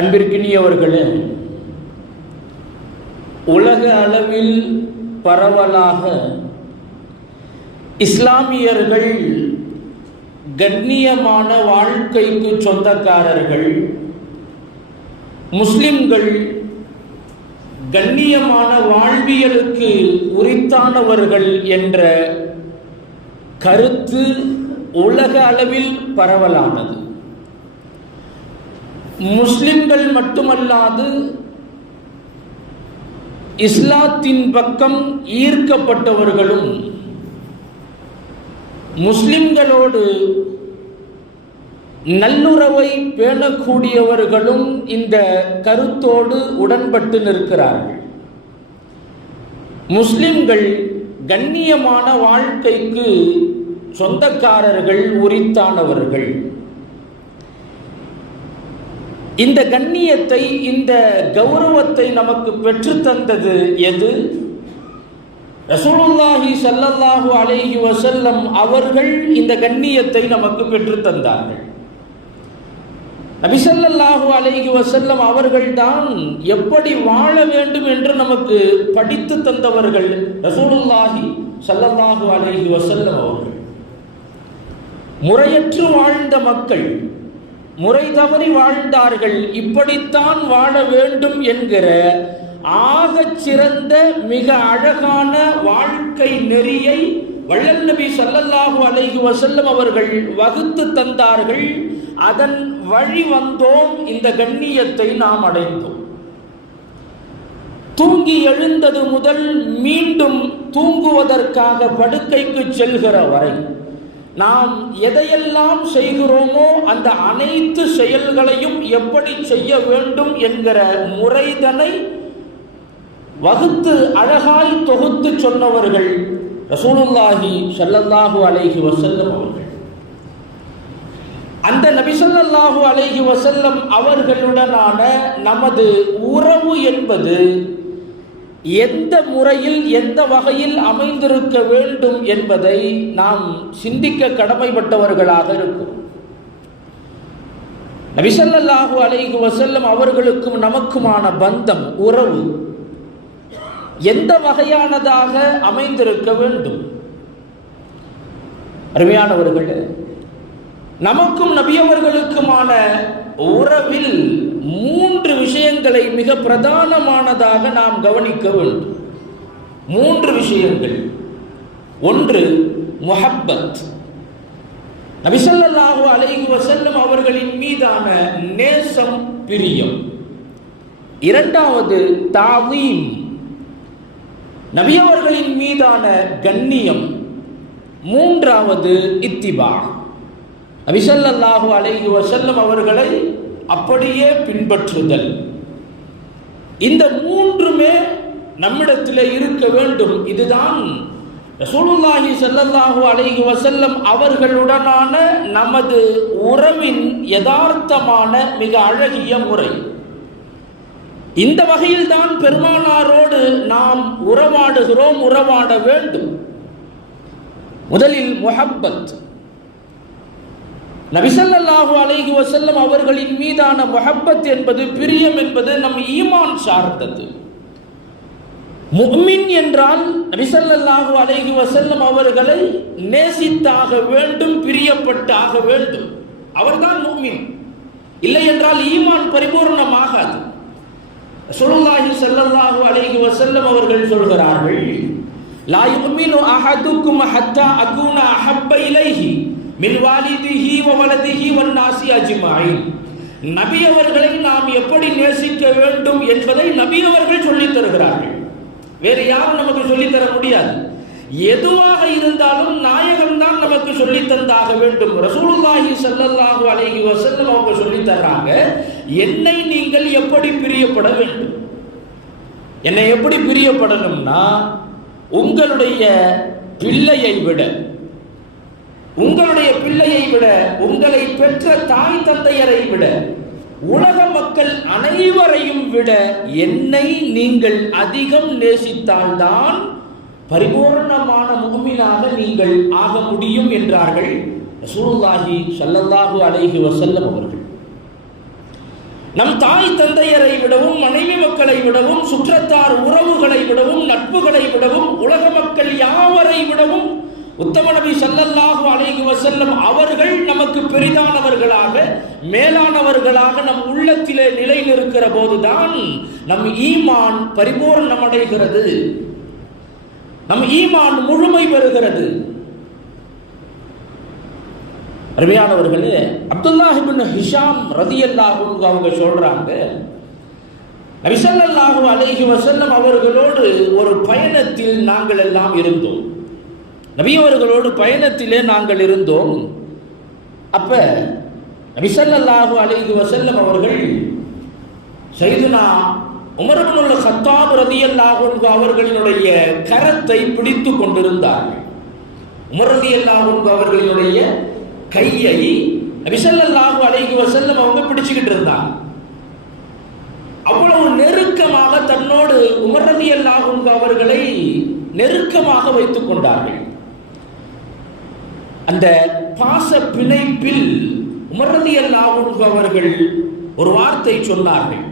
அன்பிற்கினியவர்களே உலக அளவில் பரவலாக இஸ்லாமியர்கள் கண்ணியமான வாழ்க்கைக்கு சொந்தக்காரர்கள் முஸ்லிம்கள் கண்ணியமான வாழ்வியலுக்கு உரித்தானவர்கள் என்ற கருத்து உலக அளவில் பரவலானது. முஸ்லிம்கள் மட்டுமல்லாது இஸ்லாத்தின் பக்கம் ஈர்க்கப்பட்டவர்களும் முஸ்லிம்களோடு நல்லுறவை பேணக்கூடியவர்களும் இந்த கருத்தோடு உடன்பட்டு நிற்கிறார்கள். முஸ்லிம்கள் கண்ணியமான வாழ்க்கைக்கு சொந்தக்காரர்கள் உரித்தானவர்கள். இந்த கண்ணியத்தை இந்த கௌரவத்தை நமக்கு பெற்றுத்தந்தது எது? ரசூலுல்லாஹி சல்லல்லாஹு அலைஹி வசல்லம் அவர்கள் இந்த கண்ணியத்தை நமக்கு பெற்றுத்தந்தார்கள் நபி ஸல்லல்லாஹு அலைஹி வஸல்லம் அவர்கள்தான் எப்படி வாழ வேண்டும் என்று நமக்கு படித்து தந்தவர்கள் ரசூலுல்லாஹி சல்லல்லாஹு அலைஹி வசல்லம் அவர்கள். முறையற்று வாழ்ந்த மக்கள் முறை தவறி வாழ்ந்தார்கள். இப்படித்தான் வாழ வேண்டும் என்கிற ஆகச் சிறந்த மிக அழகான வாழ்க்கை நெறியை வள்ளல் நபி ஸல்லல்லாஹு அலைஹி வசல்லம் அவர்கள் வகுத்து தந்தார்கள். அதன் வழி வந்தோம். இந்த கண்ணியத்தை நாம் அடைந்தோம். தூங்கி எழுந்தது முதல் மீண்டும் தூங்குவதற்காக படுக்கைக்கு செல்கிற வரை நாம் எதையெல்லாம் செய்கிறோமோ அந்த அனைத்து செயல்களையும் எப்படி செய்ய வேண்டும் என்கிற முறைதனை வகுத்து அழகாய் தொகுத்து சொன்னவர்கள் ரசூலுல்லாஹி சல்லல்லாஹு அலைஹி வசல்லம் அவர்கள். அந்த நபிசல்லாஹு அலைஹி வசல்லம் அவர்களுடனான நமது உறவு என்பது எந்த முறையில் எந்த வகையில் அமைந்திருக்க வேண்டும் என்பதை நாம் சிந்திக்க கடமைப்பட்டவர்களாக இருக்கும். நபிசல்லாஹு அலைகு வசல்லம் அவர்களுக்கும் நமக்குமான பந்தம் உறவு எந்த வகையானதாக அமைந்திருக்க வேண்டும்? அருமையானவர்களே நமக்கும் நபியவர்களுக்குமான உறவில் மூன்று விஷயங்களை மிக பிரதானமானதாக நாம் கவனிக்க வேண்டும். மூன்று விஷயங்கள். ஒன்று முஹப்பத். நபிசல்லாஹு அலைஹி வசல்லம் அவர்களின் மீதான நேசம் பிரியம். இரண்டாவது தாவீம். நபியவர்களின் மீதான கண்ணியம். மூன்றாவது இத்திபா. நபிசல்லாஹு அலைஹி வசல்லம் அவர்களை அப்படியே பின்பற்றுதல். இந்த மூன்றுமே நம்மிடத்தில் இருக்க வேண்டும். இதுதான் ரசூலுல்லாஹி ஸல்லல்லாஹு அலைஹி வசல்லம் அவர்களுடனான நமது உறவின் யதார்த்தமான மிக அழகிய முறை. இந்த வகையில் தான் பெருமானாரோடு நாம் உறவாடுகிறோம் உறவாட வேண்டும். முதலில் முஹப்பத். நபிசல்லாஹு அலைஹி வசல்லம் அவர்களின் மீதான மஹப்பத் என்பது பிரியம் என்பது நம் ஈமான் சார்ந்தது. முக்மின் என்றால் நபிசல்லாஹு அலைஹி வசல்லம் அவர்களை நேசித்தாக வேண்டும் பிரியப்பட்டாக வேண்டும். அவர்தான் முக்மின். இல்லை என்றால் ஈமான் பரிபூர்ணமாகாது. சுல்லாஹி சல்லல்லாஹு அலைஹி வசல்லம் அவர்கள் சொல்கிறார்கள் லா யுமினு அஹதுக்கும் ஹத்தா அகுன அஹப்ப இலைஹி. மில்வாலிதிஹி வவலதிஹி வன்னாசி வலதிஹி வன் அஜ்மாயின். நபி அவர்களை நாம் எப்படி நேசிக்க வேண்டும் என்பதை நபி அவர்கள் சொல்லித் தருகிறார்கள். வேறு யாரும் நமக்கு சொல்லித் தர முடியாது. எதுவாக இருந்தாலும் நாயகம் தான் நமக்கு சொல்லி தந்தாக வேண்டும். ரசூலுல்லாஹி சல்லல்லாஹு அலைஹி வஸல்லம் அவங்க சொல்லி தர்றாங்க என்னை நீங்கள் எப்படி பிரியப்பட வேண்டும்? என்னை எப்படி பிரியப்படணும்னா உங்களுடைய பிள்ளையை விட உங்களுடைய பிள்ளையை விட உங்களை பெற்ற தாய் தந்தையரை விட உலக மக்கள் அனைவரையும் விட என்னை நீங்கள் அதிகம் நேசித்தால்தான் பரிபூர்ணமான முகமினாக நீங்கள் ஆக முடியும் என்றார்கள் ரசூலுல்லாஹி சல்லல்லாஹு அலைஹி வசல்லம் அவர்கள். நம் தாய் தந்தையரை விடவும் மனைவி மக்களை விடவும் சுற்றத்தார் உறவுகளை விடவும் நட்புகளை விடவும் உலக மக்கள் யாவரை விடவும் உத்தம நபி சல்லல்லாஹு அலைஹி வசல்லம் அவர்கள் நமக்கு பெரிதானவர்களாக மேலானவர்களாக நம் உள்ளத்திலே நிலை இருக்கிற போதுதான் நம் ஈமான் பரிபூர்ணமடைகிறது நம் ஈமான் முழுமை பெறுகிறது. அருமையானவர்களே அப்துல்லாஹிபின் ஹிஷாம் ரதியல்லாஹு அவங்க சொல்றாங்க நபிசல்லாஹு அலைஹி வசல்லம் அவர்களோடு ஒரு பயணத்தில் நாங்கள் எல்லாம் இருந்தோம். நபியவர்களோடு பயணத்திலே நாங்கள் இருந்தோம். அப்ப நபிசல்லாஹு அலைஹி வசல்லம் அவர்கள் செய்துனா உமரபுல் சத்தாப் ரதியல்லாஹு அவர்களினுடைய கரத்தை பிடித்து கொண்டிருந்தார்கள். உமரதி ரதியல்லாஹு அவர்களினுடைய கையை நபிசல்லாஹு அலைஹி வசல்லம் அவங்க பிடிச்சுக்கிட்டு இருந்தாங்க. அவ்வளவு நெருக்கமாக தன்னோடு உமரதி ரதியல்லாஹு அவர்களை நெருக்கமாக வைத்துக் கொண்டார்கள். அந்த பாச பிணைப்பில் உமரதி அல்லாஹ் அவர்கள் ஒரு வார்த்தை சொன்னார்கள்.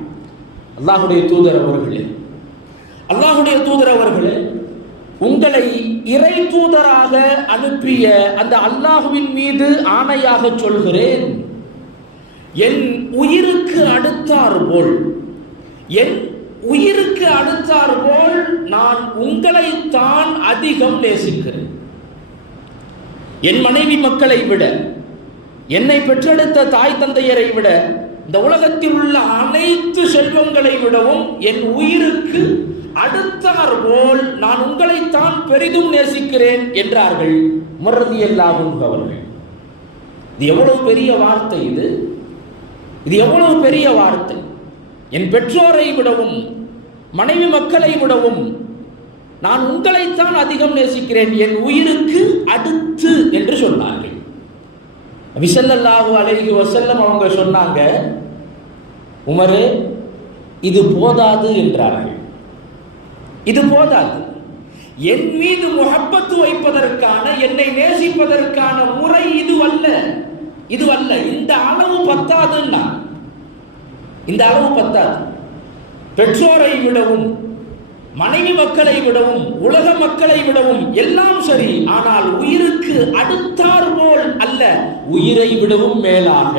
அல்லாஹுடைய தூதர் அவர்களே அல்லாஹுடைய தூதர் அவர்களே உங்களை இறை தூதராக அனுப்பிய அந்த அல்லாஹுவின் மீது ஆணையாக சொல்கிறேன். என் உயிருக்கு அடுத்தார் போல் என் உயிருக்கு அடுத்தார் போல் நான் உங்களைத்தான் அதிகம் நேசிக்கிறேன். என் மனைவி மக்களை விட என்னை பெற்றெடுத்த தாய் தந்தையரை விட இந்த உலகத்தில் உள்ள அனைத்து செல்வங்களை விடவும் என் உயிருக்கு அடுத்தார் போல் நான் உங்களைத்தான் பெரிதும் நேசிக்கிறேன் என்றார்கள் முரதி எல்லாவும் அவர்கள். இது எவ்வளவு பெரிய வார்த்தை இது? இது எவ்வளவு பெரிய வார்த்தை? என் பெற்றோரை விடவும் மனைவி மக்களை விடவும் நான் உங்களைத்தான் அதிகம் நேசிக்கிறேன். என் உயிருக்கு அடுத்து என்று சொன்னார்கள். விசல்லல்லாஹு அலைஹி வசல்லம் அவங்க சொன்னாங்க உமரே இது போதாது என்றார்கள். இது போதாது. என் மீது முகப்பத்து வைப்பதற்கான என்னை நேசிப்பதற்கான முறை இதுவல்ல. இதுவல்ல. இந்த அளவு பத்தாதுன்னா இந்த அளவு பத்தாது. பெற்றோரை விடவும் மனைவி மக்களை விடவும் உலக மக்களை விடவும் எல்லாம் சரி ஆனால் உயிருக்கு அடுத்தார் போல் அல்ல உயிரை விடவும் மேலாக.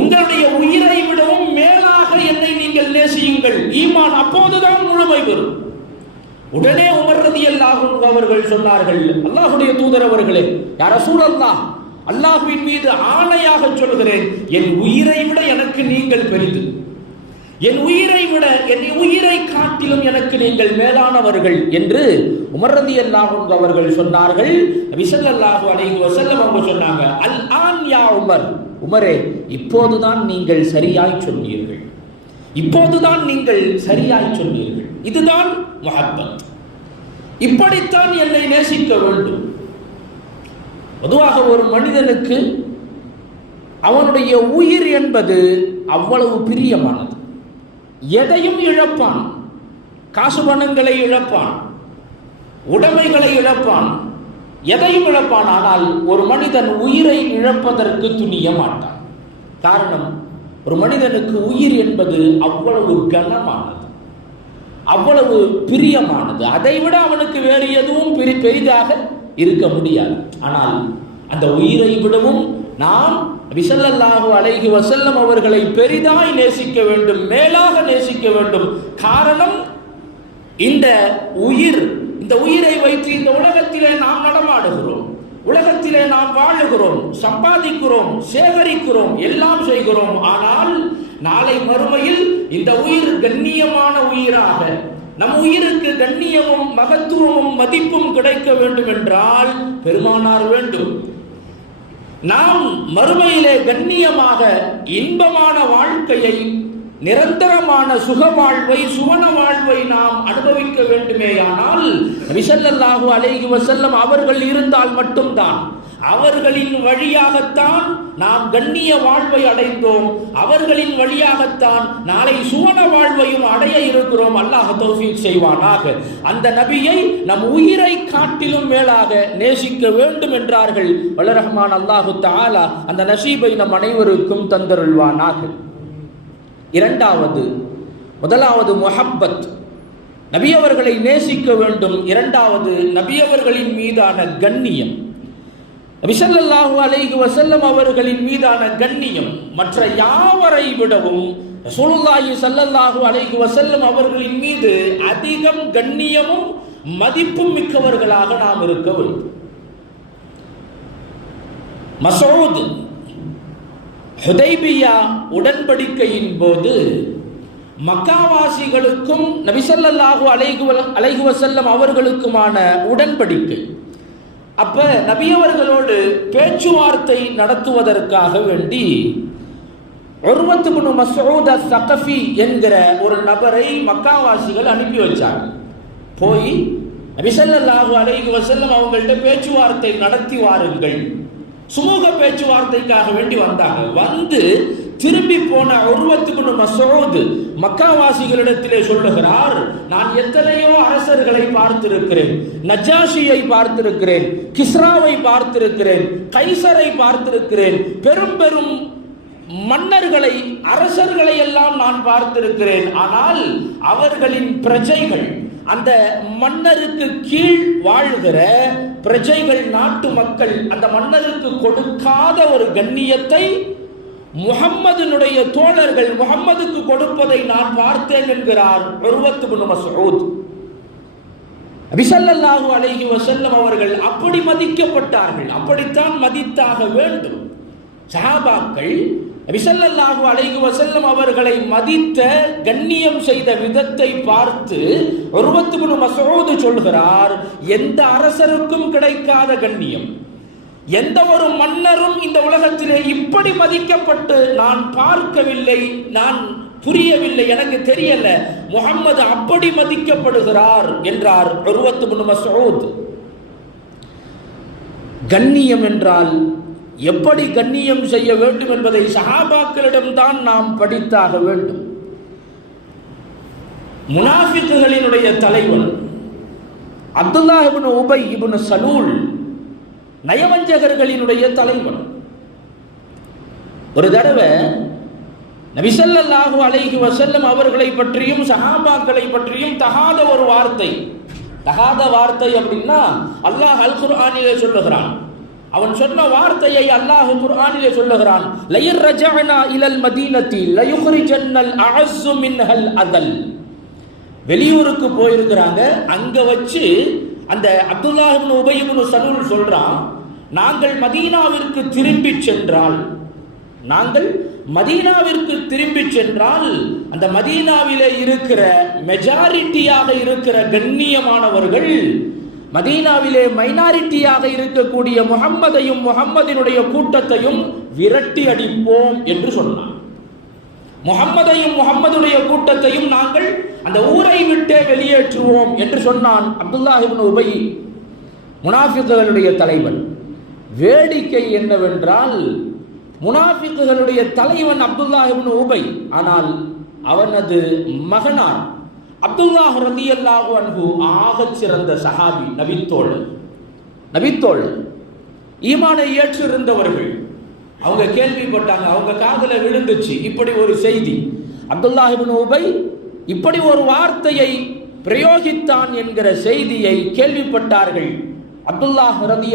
உங்களுடைய உயிரை விடவும் மேலாக என்னை நீங்கள் நேசியுங்கள். ஈமான் அப்போதுதான் முழுமை பெறும் உடனே உமர்றது அல்லாஹும் அவர்கள் சொன்னார்கள் அல்லாஹுடைய தூதர் அவர்களே யார சூழல்லா அல்லாஹுவின் மீது ஆணையாக சொல்கிறேன் என் உயிரை விட எனக்கு நீங்கள் பெரிது. என் உயிரை விட என் உயிரை காட்டிலும் எனக்கு நீங்கள் மேலானவர்கள் என்று உமரதி அல்லாஹும் அவர்கள் சொன்னார்கள். விசல்லாஹு அலைஹி வசல்லம் அவங்க சொன்னாங்க அல் ஆன் யா உமர். உமரே இப்போதுதான் நீங்கள் சரியாய் சொன்னீர்கள். இப்போதுதான் நீங்கள் சரியாய் சொன்னீர்கள். இதுதான் முஹப்பத். இப்படித்தான் என்னை நேசிக்க வேண்டும். பொதுவாக ஒரு மனிதனுக்கு அவனுடைய உயிர் என்பது அவ்வளவு பிரியமானது. எதையும் இழப்பான். காசு பணங்களை இழப்பான். உடைமைகளை இழப்பான். எதையும் இழப்பான். ஆனால் ஒரு மனிதன் உயிரை இழப்பதற்கு துணிய மாட்டான். காரணம் ஒரு மனிதனுக்கு உயிர் என்பது அவ்வளவு கனமானது. அவ்வளவு பிரியமானது. அதை விட அவனுக்கு வேறு எதுவும் பெரி பெரிதாக இருக்க முடியாது. ஆனால் அந்த உயிரை விடவும் நாம் விசல்லல்லாஹு அலைஹி வசல்லம் அவர்களை பெரிதாய் நேசிக்க வேண்டும் மேலாக நேசிக்க வேண்டும். காரணம் இந்த உயிர் இந்த உயிரை வைத்து இந்த உலகத்திலே நாம் நடமாடுகிறோம். உலகத்திலே நாம் வாழுகிறோம் சம்பாதிக்கிறோம் சேகரிக்கிறோம் எல்லாம் செய்கிறோம். ஆனால் நாளை மறுமையில் இந்த உயிர் கண்ணியமான உயிராக நம் உயிருக்கு கண்ணியமும் மகத்துவமும் மதிப்பும் கிடைக்க வேண்டும் என்றால் பெருமானார் வேண்டும். நாம் மறுமையிலே கண்ணியமாக இன்பமான வாழ்க்கையை நிரந்தரமான சுக வாழ்வை சுவன வாழ்வை நாம் அனுபவிக்க வேண்டுமேயானால் விசல்லல்லாஹு அலைஹி வசல்லம் அவர்கள் இருந்தால் மட்டும்தான். அவர்களின் வழியாகத்தான் நாம் கண்ணிய வாழ்வை அடைந்தோம். அவர்களின் வழியாகத்தான் நாளை சுவன வாழ்வையும் அடைய இருக்கிறோம். அல்லாஹ் தௌஃபீக் செய்வானாக. அந்த நபியை நம் உயிரை காட்டிலும் மேலாக நேசிக்க வேண்டும் என்றார்கள். வளரஹமான் அல்லாஹு தாலா அந்த நசீபை நம் அனைவருக்கும் தந்தருள்வானாக. இரண்டாவது முதலாவது முஹப்பத். நபியவர்களை நேசிக்க வேண்டும். இரண்டாவது நபியவர்களின் மீதான கண்ணியம். விசல்லாஹு அலைஹி வசல்லம் அவர்களின் மீதான கண்ணியம் மற்ற யாவரை விடவும் ரசூலுல்லாஹி சல்லல்லாஹு அலைஹி வசல்லம் அவர்களின் மீது அதிகம் கண்ணியமும் மதிப்பும் மிக்கவர்களாக நாம் இருக்க வேண்டும். மசூத் ஹுதைபியா உடன்படிக்கையின் போது மக்காவாசிகளுக்கும் நபிசல்லாஹு அலைஹு அலைகுவசல்லம் அவர்களுக்குமான உடன்படிக்கை அப்ப நபியவர்களோடு பேச்சுவார்த்தை நடத்துவதற்காக வேண்டி உர்வத்து பின் மசூத் சகஃபி என்கிற ஒரு நபரை மக்காவாசிகள் அனுப்பி வச்சாங்க. போய் நபிசல்லாஹு அலைஹி வசல்லம் அவங்கள்ட்ட பேச்சுவார்த்தை நடத்தி வாருங்கள். சுமூக பேச்சுவார்த்தைக்காக வேண்டி வந்தாங்க. வந்து திரும்பி போன உருவத்துக்கு மசோது மக்காவாசிகளிடத்திலே சொல்லுகிறார் நான் எத்தனையோ அரசர்களை பார்த்திருக்கிறேன் நஜாஷியை பார்த்திருக்கிறேன் கிஸ்ராவை பார்த்திருக்கிறேன் கைசரை பார்த்திருக்கிறேன் பெரும் பெரும் மன்னர்களை அரசர்களை எல்லாம் நான் பார்த்திருக்கிறேன். ஆனால் அவர்களின் பிரஜைகள் அந்த மன்னருக்கு கீழ் வாழ்கிற பிரஜைகள் நாட்டு மக்கள் அந்த மன்னருக்கு கொடுக்காத ஒரு கண்ணியத்தை முகம்மதுனுடைய தோழர்கள் முகம்மதுக்கு கொடுப்பதை நான் பார்த்தேன் என்கிறார் ஒருவத்து மசூத். அபிசல்லாஹு அழகி வசல்லம் அவர்கள் அப்படி மதிக்கப்பட்டார்கள். அப்படித்தான் மதித்தாக வேண்டும். சஹாபாக்கள் விசல்லல்லாஹு அழகி வசல்லம் அவர்களை மதித்த கண்ணியம் செய்த விதத்தை பார்த்து ஒருவத்து மசோது சொல்கிறார் எந்த அரசருக்கும் கிடைக்காத கண்ணியம். எந்த ஒரு மன்னரும் இந்த உலகத்திலே இப்படி மதிக்கப்பட்டு நான் பார்க்கவில்லை நான் புரியவில்லை எனக்கு தெரியல. முகம்மது அப்படி மதிக்கப்படுகிறார் என்றார் ஒருவத்து மசூத். கண்ணியம் என்றால் எப்படி கண்ணியம் செய்ய வேண்டும் என்பதை சஹாபாக்களிடம்தான் நாம் படித்தாக வேண்டும். முனாஃபிக்குகளினுடைய தலைவன் Abdullah ibn Ubayy ibn Salul நயவஞ்சகர்களினுடைய தலைவன். ஒரு தடவை நபிசல்லாஹு அலைஹி வசல்லம் அவர்களை பற்றியும் சஹாபாக்களை பற்றியும் தகாத ஒரு வார்த்தை. தகாத வார்த்தை அப்படின்னா அல்லாஹ் அல் குர்ஆனிலே சொல்லுகிறான். அவன் சொன்ன வார்த்தையை அல்லாஹ் குர்ஆனிலே சொல்லுகிறான். லயிர் ரஜஅனா இலல் மதீனத்தி லயுக்ரிஜன்னல் அஅஸ்ஸு மின்ஹல் அதல். வெளியூருக்கு போயிருக்கிறாங்க. அங்க வச்சு அந்த அப்துல்லாஹிபின் இப்னு சலூல் சொல்றான் நாங்கள் மதீனாவிற்கு திரும்பி சென்றால் நாங்கள் மதீனாவிற்கு திரும்பி சென்றால் அந்த மதீனாவிலே இருக்கிற மெஜாரிட்டியாக இருக்கிற கண்ணியமானவர்கள் மதீனாவிலே மைனாரிட்டியாக இருக்கக்கூடிய முகம்மதையும் முகம்மதினுடைய கூட்டத்தையும் விரட்டி அடிப்போம் என்று சொன்னான். முகம்மதையும் முகம்மதுடைய கூட்டத்தையும் நாங்கள் அந்த ஊரை விட்டே வெளியேற்றுவோம் என்று சொன்னான் அப்துல்லாஹிபின் உபை முனாஃபிக்குகளுடைய தலைவன். வேடிக்கை என்னவென்றால் முனாஃபிக்குகளுடைய தலைவன் அப்துல்லாஹிபின் உபை ஆனால் அவனது மகனான் அப்துல்லாஹ் ரதி அல்லாஹு அன்பு ஆகச் சிறந்த சஹாபி நபித்தோழன். நபித்தோழன். ஈமானை ஏற்றிருந்தவர்கள். அவங்க கேள்விப்பட்டாங்க அவங்க காதல விழுந்துச்சு. இப்படி ஒரு செய்தி. அப்துல்லாஹிபின் உபை இப்படி ஒரு வார்த்தையை பிரயோகித்தான் என்கிற செய்தியை கேள்விப்பட்டார்கள். அப்துல்லாஹ் ரதி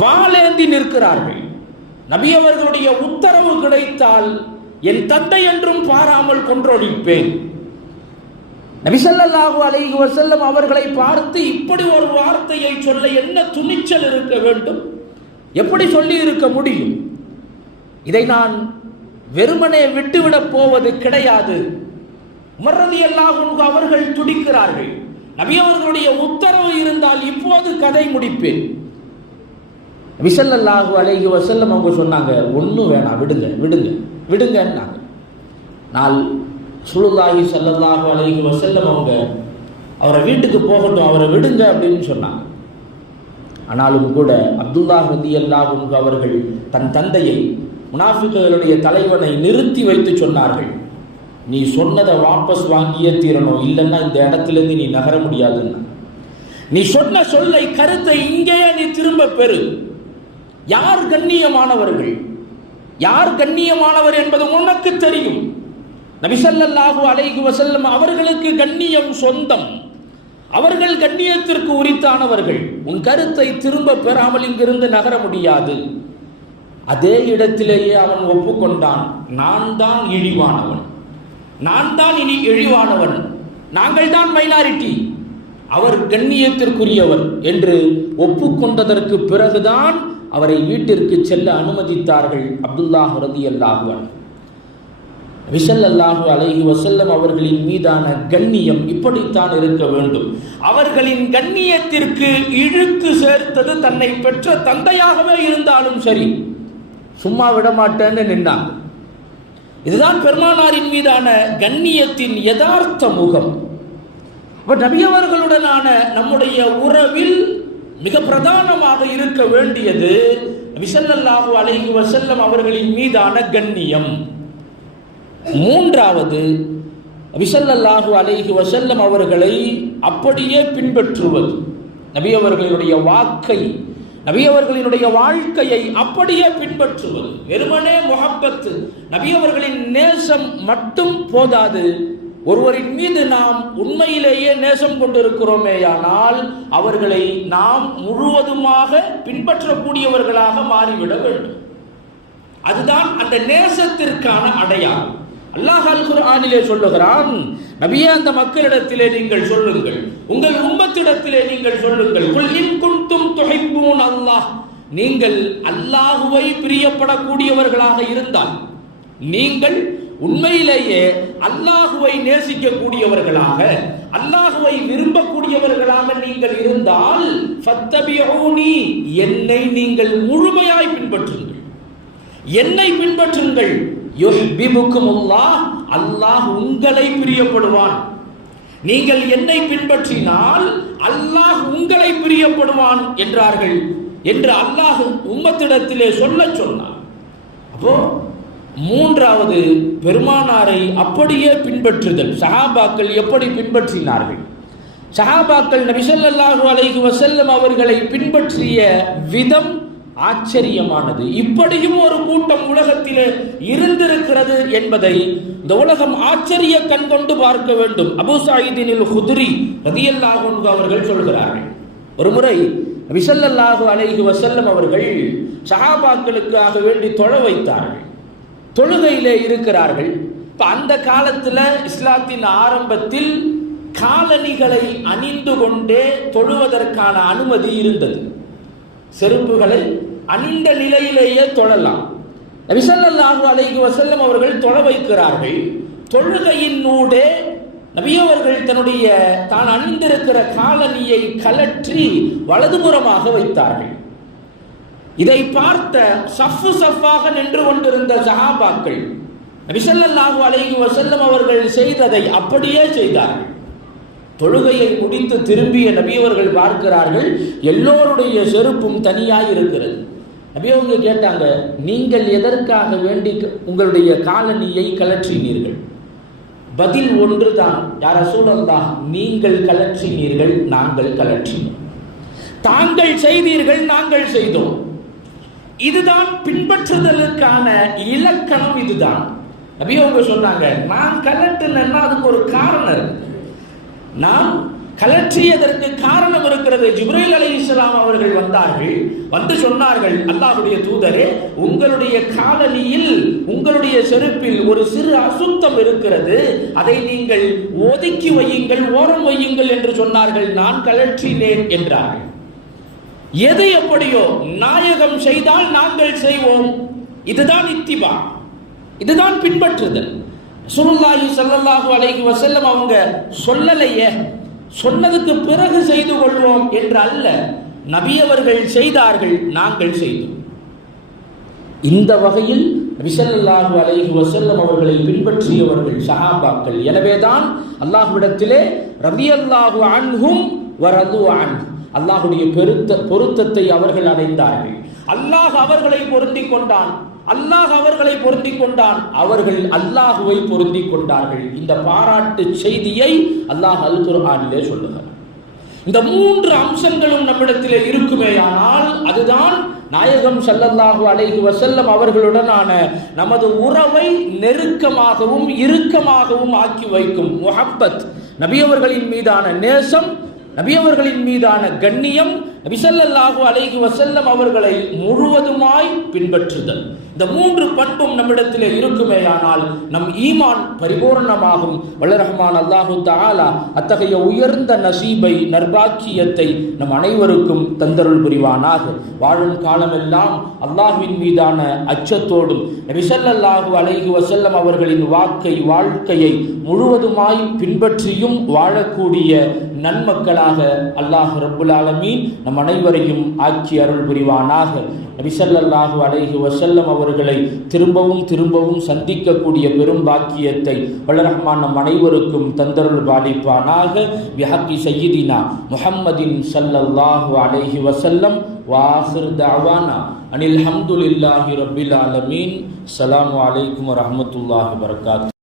வாழேந்தி நிற்கிறார்கள். நபியவர்களுடைய உத்தரவு கிடைத்தால் என் தந்தை என்றும் பாராமல் கொன்றொழிப்பேன். நபிசல்லாஹு அலைஹி வசல்லம் அவர்களை பார்த்து இப்படி ஒரு வார்த்தையை சொல்ல என்ன துணிச்சல் இருக்க வேண்டும்? எப்படி சொல்லி இருக்க முடியும்? இதை நான் வெறுமனே விட்டுவிடப் போவது கிடையாது. மறதி எல்லாம் அவர்கள் துடிக்கிறார்கள். நபி அவர்களுடைய உத்தரவு இருந்தால் இப்போது கதை முடிப்பேன். விசல்லாஹு அலைஹி வசல்லம் அவங்க சொன்னாங்க ஒன்றும் வேணாம் விடுங்க விடுங்க விடுங்கன்னாங்க. நாள் சுழுல்லாஹி செல்லதாக அழகி வசல்லம் அவங்க அவரை வீட்டுக்கு போகட்டும் அவரை விடுங்க அப்படின்னு சொன்னாங்க. ஆனாலும் கூட அப்துல்லா ஹதி அல்லாஹும் அவர்கள் தன் தந்தையை முனாஃபிக்குகளுடைய தலைவனை நிறுத்தி வைத்து சொன்னார்கள். நீ சொன்னதை வாபஸ் வாங்கியே தீரணும் இல்லைன்னா இந்த இடத்துலேருந்து நீ நகர முடியாதுன்னு. நீ சொன்ன சொல்லை கருத்தை இங்கேயே நீ திரும்ப பெறு. யார் கண்ணியமானவர்கள்? யார் கண்ணியமானவர் என்பது உனக்கு தெரியும். நபிசல்லாஹு அலைகு வசல்லம் அவர்களுக்கு கண்ணியம் சொந்தம். அவர்கள் கண்ணியத்திற்கு உரித்தானவர்கள். உன் கருத்தை திரும்ப பெறாமல் இங்கிருந்து நகர முடியாது. அதே இடத்திலேயே அவன் ஒப்புக்கொண்டான். நான் தான் இழிவானவன். நான் தான் இனி இழிவானவன். நாங்கள் தான் மைனாரிட்டி அவர் கண்ணியத்திற்குரியவர் என்று ஒப்புக்கொண்டதற்கு பிறகுதான் அவரை வீட்டிற்கு செல்ல அனுமதித்தார்கள் அப்துல்லாஹ் ரதி அல்லாஹுவன் விசல்லல்லாஹு அலைஹி வசல்லம் அவர்களின் மீதான கண்ணியம் இப்படித்தான் இருக்க வேண்டும். அவர்களின் கண்ணியத்திற்கு இழுக்கு சேர்த்தது தன்னை பெற்ற தந்தையாகவே இருந்தாலும் சரி. சும்மா விட மாட்டேன்னு நின்னாங்க இதுதான் பெருமானாரின் மீதான கண்ணியத்தின் யதார்த்த முகம். அப்ப நபியவர்களுடனான நம்முடைய உறவில் மிக பிரதானமாக இருக்க வேண்டியது விசல்லல்லாஹு அலைஹி வசல்லம் அவர்களின் மீதான கண்ணியம். மூன்றாவது விசல்லல்லாஹு அலைஹி வசல்லம் அவர்களை அப்படியே பின்பற்றுவது. நபி அவர்களுடைய வாக்கை நபி அவர்களினுடைய வாழ்க்கையை அப்படியே பின்பற்றுவது. வெறுமனே முகப்பத்து நபி அவர்களின் நேசம் மட்டும் போதாது. ஒருவரின் மீது நாம் உண்மையிலேயே நேசம் கொண்டிருக்கிறோமேயானால் அவர்களை நாம் முழுவதுமாக பின்பற்றக்கூடியவர்களாக மாறிவிட வேண்டும். அதுதான் அந்த நேசத்திற்கான அடையாளம். அல்லாஹ் அல் குர்ஆனிலே சொல்லுகிறான் நபியே அந்த மக்களிடத்திலே நீங்கள் சொல்லுங்கள். உங்கள் உம்மத்திடத்திலே நீங்கள் சொல்லுங்கள். குல் இன் குன்தும் துஹிப்பூன் அல்லாஹ். நீங்கள் அல்லாஹுவை பிரியப்படக்கூடியவர்களாக இருந்தால் நீங்கள் உண்மையிலேயே அல்லாஹுவை நேசிக்கக்கூடியவர்களாக அல்லாஹுவை விரும்பக்கூடியவர்களாக நீங்கள் இருந்தால் ஃபத்தபியூனி என்னை நீங்கள் முழுமையாய் பின்பற்றுங்கள். என்னை பின்பற்றுங்கள். அல்லாஹ் உங்களை பிரியப்படுவான். நீங்கள் என்னை பின்பற்றினால் அல்லாஹ் உங்களை பிரியப்படுவான் என்றார்கள் என்று அல்லாஹ் உம்மத்திடத்திலே சொல்ல சொன்னார் அப்போ மூன்றாவது பெருமானாரை அப்படியே பின்பற்றுதல் சஹாபாக்கள் எப்படி பின்பற்றினார்கள்? சஹாபாக்கள் நபிசல்லாஹு அலைஹி வசல்லம் அவர்களை பின்பற்றிய விதம் ஆச்சரியமானது. இப்படியும் ஒரு கூட்டம் உலகத்திலே இருந்திருக்கிறது என்பதை இந்த உலகம் ஆச்சரிய கண் கொண்டு பார்க்க வேண்டும். அபு சாயிதினில் குதிரி ரதியல்லாஹு அவர்கள் சொல்கிறார்கள். ஒரு முறை விசல்லல்லாஹு அலைஹி வசல்லம் அவர்கள் சஹாபாக்களுக்காக வேண்டி தொழ வைத்தார்கள். தொழுகையிலே இருக்கிறார்கள். இப்போ அந்த காலத்துல இஸ்லாத்தின் ஆரம்பத்தில் காலணிகளை அணிந்து கொண்டே தொழுவதற்கான அனுமதி இருந்தது. செருப்புகளை அணிந்த நிலையிலேயே தொழலாம் நபிசல்லாஹு அலைஹி வசல்லம் அவர்கள் தொழ வைக்கிறார்கள். தொழுகையினூடே நபியவர்கள் தன்னுடைய தான் அணிந்திருக்கிற காலனியை கலற்றி வலதுபுறமாக வைத்தார்கள். இதை பார்த்த சஃப்பு சஃப்பாக நின்று கொண்டிருந்த சஹாபாக்கள் நபிசல்லாஹு அலைஹி வசல்லம் அவர்கள் செய்ததை அப்படியே செய்தார்கள். தொழுகையை முடித்து திரும்பிய நபியவர்கள் பார்க்கிறார்கள் எல்லோருடைய செருப்பும் தனியாக இருக்கிறது நபியவங்க கேட்டாங்க நீங்கள் எதற்காக வேண்டி உங்களுடைய காலணியை கலற்றினீர்கள் பதில் ஒன்று தான் யார சூழல்தான் நீங்கள் கலற்றினீர்கள் நாங்கள் கலற்றினோம் தாங்கள் செய்தீர்கள் நாங்கள் செய்தோம். இதுதான் பின்பற்றுதலுக்கான இலக்கணம் இதுதான். நபியவங்க சொன்னாங்க நான் கலட்டுனா அதுக்கு ஒரு காரணம் இருக்கு. நான் கலற்றியதற்கு காரணம் இருக்கிறது. ஜிப்ரைல் அலி இஸ்லாம் அவர்கள் வந்தார்கள். வந்து சொன்னார்கள் அல்லாஹுடைய தூதரே உங்களுடைய காலனியில் உங்களுடைய செருப்பில் ஒரு சிறு அசுத்தம் இருக்கிறது. அதை நீங்கள் ஒதுக்கி வையுங்கள் ஓரம் வையுங்கள் என்று சொன்னார்கள். நான் கலற்றினேன் என்றார்கள். எது எப்படியோ நாயகம் செய்தால் நாங்கள் செய்வோம். இதுதான் இத்திபா. இதுதான் பின்பற்றுதல். சுருல்லாஹி சல்லல்லாஹு அலைஹி வசல்லம் அவங்க சொல்லலையே. சொன்னதுக்கு பிறகு செய்து கொள்வோம் என்று அல்ல. நபியவர்கள் செய்தார்கள் நாங்கள் செய்தோம். இந்த வகையில் விசல்லாஹு அலைஹி வசல்லம் அவர்களை பின்பற்றியவர்கள் சஹாபாக்கள். எனவேதான் அல்லாஹ்விடத்திலே ரவி அல்லாஹு அன்ஹும் வரது அன் அல்லாஹுடைய பெருத்த பொருத்தத்தை அவர்கள் அடைந்தார்கள். அல்லாஹ் அவர்களை பொருந்தி கொண்டான். அல்லாஹ் அவர்களை பொருந்தி கொண்டான். அவர்கள் அல்லாஹுவை பொருந்தி கொண்டார்கள். இந்த பாராட்டு செய்தியை அல்லாஹ் அல் குர்ஆனிலே சொல்லுகிறார் இந்த மூன்று அம்சங்களும் நம்மிடத்திலே இருக்குமேயானால் அதுதான் நாயகம் ஸல்லல்லாஹு அலைஹி வசல்லம் அவர்களுடனான நமது உறவை நெருக்கமாகவும் இறுக்கமாகவும் ஆக்கி வைக்கும் முஹப்பத் நபியவர்களின் மீதான நேசம் நபியவர்களின் மீதான கண்ணியம் நபிசல்லாஹு அலைஹி வசல்லம் அவர்களை முழுவதுமாய் பின்பற்றுதல். இந்த மூன்று பண்பும் நம்மிடத்திலே இருக்குமேயானால் நம் ஈமான் பரிபூர்ணமாகும். வல்லரஹ்மான் அல்லாஹு தாலா அத்தகைய உயர்ந்த நசீபை நர்பாக்கியத்தை நம் அனைவருக்கும் தந்தருள் புரிவானாக. வாழும் காலமெல்லாம் அல்லாஹுவின் மீதான அச்சத்தோடும் ரிசல்லல்லாஹு அலைஹி வசல்லம் அவர்களின் வாக்கை வாழ்க்கையை முழுவதுமாய் பின்பற்றியும் வாழக்கூடிய நன்மக்களாக அல்லாஹ் ரப்புல் ஆலமீன் நம் அனைவரையும் ஆக்கி அருள் புரிவானாக. நபிசல்லாஹு அலைஹி வசல்லம் அவர்களை திரும்பவும் திரும்பவும் சந்திக்கக்கூடிய பெரும் பாக்கியத்தை வல்லரஹ்மான் நம் அனைவருக்கும் தந்தருள் பாலிப்பானாக. விஹக்கி சையீதினா முஹம்மதின் சல்லல்லாஹு அலைஹி வசல்லம் வாசிர் தாவானா அனில் ஹம்துலில்லாஹி ரபில் ஆலமீன். அலாம் வலைக்கம் வரமத்துல்லாஹி வரகாத்து